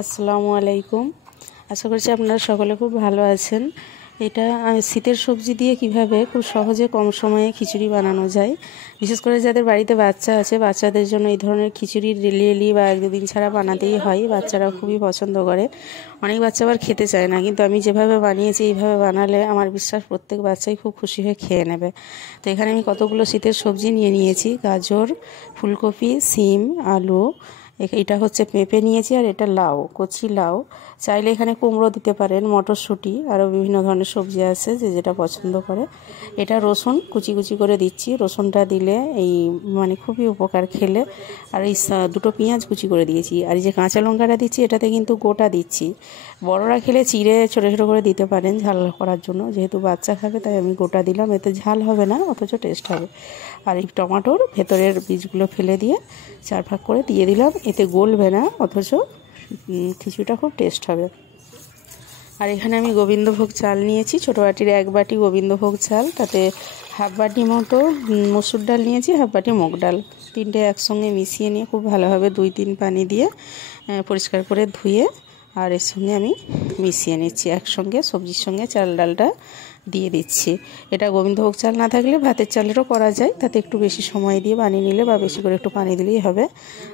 আসসালামু আলাইকুম। আশা করছি আপনারা সকলে খুব ভালো আছেন। এটা শীতের সবজি দিয়ে কিভাবে খুব সহজে কম সময়ে খিচুড়ি বানানো যায়, বিশেষ করে যাদের বাড়িতে বাচ্চা আছে বাচ্চাদের জন্য এই ধরনের খিচুড়ি ডেলি বা এক দুদিন ছাড়া বানাতেই হয়। বাচ্চারা খুবই পছন্দ করে, অনেক বাচ্চা আবার খেতে চায় না, কিন্তু আমি যেভাবে বানিয়েছি এইভাবে বানালে আমার বিশ্বাস প্রত্যেক বাচ্চাই খুব খুশি হয়ে খেয়ে নেবে। তো এখানে আমি কতগুলো শীতের সবজি নিয়েছি, গাজর, ফুলকপি, সিম, আলু, এটা হচ্ছে পেঁপে নিয়েছি, আর এটা লাউ, কচি লাউ। চাইলে এখানে কুমড়ো দিতে পারেন, মটরশুঁটি, আরও বিভিন্ন ধরনের সবজি আছে যে যেটা পছন্দ করে। এটা রসুন কুচি কুচি করে দিচ্ছি, রসুনটা দিলে এই খুবই উপকার খেলে। আর এই দুটো পেঁয়াজ কুচি করে দিয়েছি, আর এই যে কাঁচা লঙ্কাটা দিচ্ছি এটাতে কিন্তু গোটা দিচ্ছি। বড়রা খেলে চিড়ে ছোটো ছোটো করে দিতে পারেন ঝাল করার জন্য, যেহেতু বাচ্চা খাবে তাই আমি গোটা দিলাম, এতে ঝাল হবে না অথচ টেস্ট হবে। আর এই টমেটোর ভেতরের বীজগুলো ফেলে দিয়ে 4 ভাগ করে দিয়ে দিলাম, এতে গলবে না অথচ খিচুড়িটা খুব টেস্ট হবে। আর এখানে আমি গোবিন্দভোগ চাল নিয়েছি, ছোটো বাটির 1 বাটি গোবিন্দভোগ চাল, তাতে হাফ বাটি মতো মসুর ডাল নিয়েছি, হাফ বাটি মুগ ডাল, তিনটে একসঙ্গে মিশিয়ে নিয়ে খুব ভালোভাবে 2-3 পানি দিয়ে পরিষ্কার করে ধুয়ে আর এর সঙ্গে আমি মিশিয়ে নিচ্ছি, একসঙ্গে সবজির সঙ্গে চাল ডালটা দিয়ে দিচ্ছি। এটা গোবিন্দভোগ চাল না থাকলে ভাতের চালেরও করা যায়, তাতে একটু বেশি সময় দিয়ে বানিয়ে নিলে বা বেশি করে একটু পানি দিলেই হবে।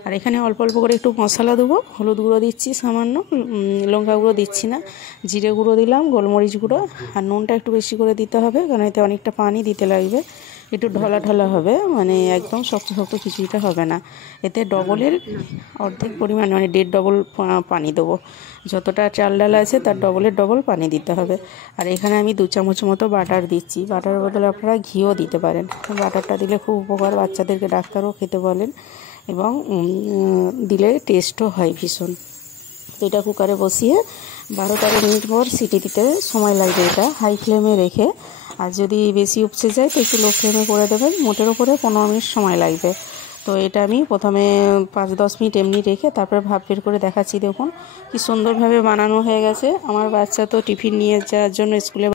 আর এখানে অল্প অল্প করে একটু মশলা দেবো, হলুদ গুঁড়ো দিচ্ছি সামান্য, লঙ্কা গুঁড়ো দিচ্ছি না, জিরে গুঁড়ো দিলাম, গোলমরিচ গুঁড়ো, আর নুনটা একটু বেশি করে দিতে হবে কারণ এতে অনেকটা পানি দিতে লাগবে, একটু ঢলা ঢলা হবে, একদম শক্ত শক্ত খিচুড়িটা হবে না। এতে ডবলের অর্ধেক পরিমাণ 1.5 ডবল পানি দেবো, যতটা চাল ডাল আছে তার ডবল পানি দিতে হবে। আর এখানে আমি 2 চামচ মতো বাটার দিচ্ছি, বাটারের বদলে আপনারা ঘিও দিতে পারেন, বাটারটা দিলে খুব উপকার, বাচ্চাদেরকে ডাক্তারও খেতে বলেন এবং দিলে টেস্টও হয় ভীষণ। তো এটা কুকারে বসিয়ে 12-13 মিনিট পর সিটি দিতে সময় লাগবে, এটা হাই ফ্লেমে রেখে। আর যদি বেশি উপচে যায় তো একটু লো ফ্লেমে করে দেবেন, মোটের উপরে 15 মিনিট সময় লাগবে। তো এটা আমি প্রথমে 5-10 মিনিট এমনি রেখে তারপরে ভাপ বের করে দেখাচ্ছি, দেখুন কি সুন্দরভাবে বানানো হয়ে গেছে। আমার বাচ্চা তো টিফিন নিয়ে যাওয়ার জন্য স্কুলে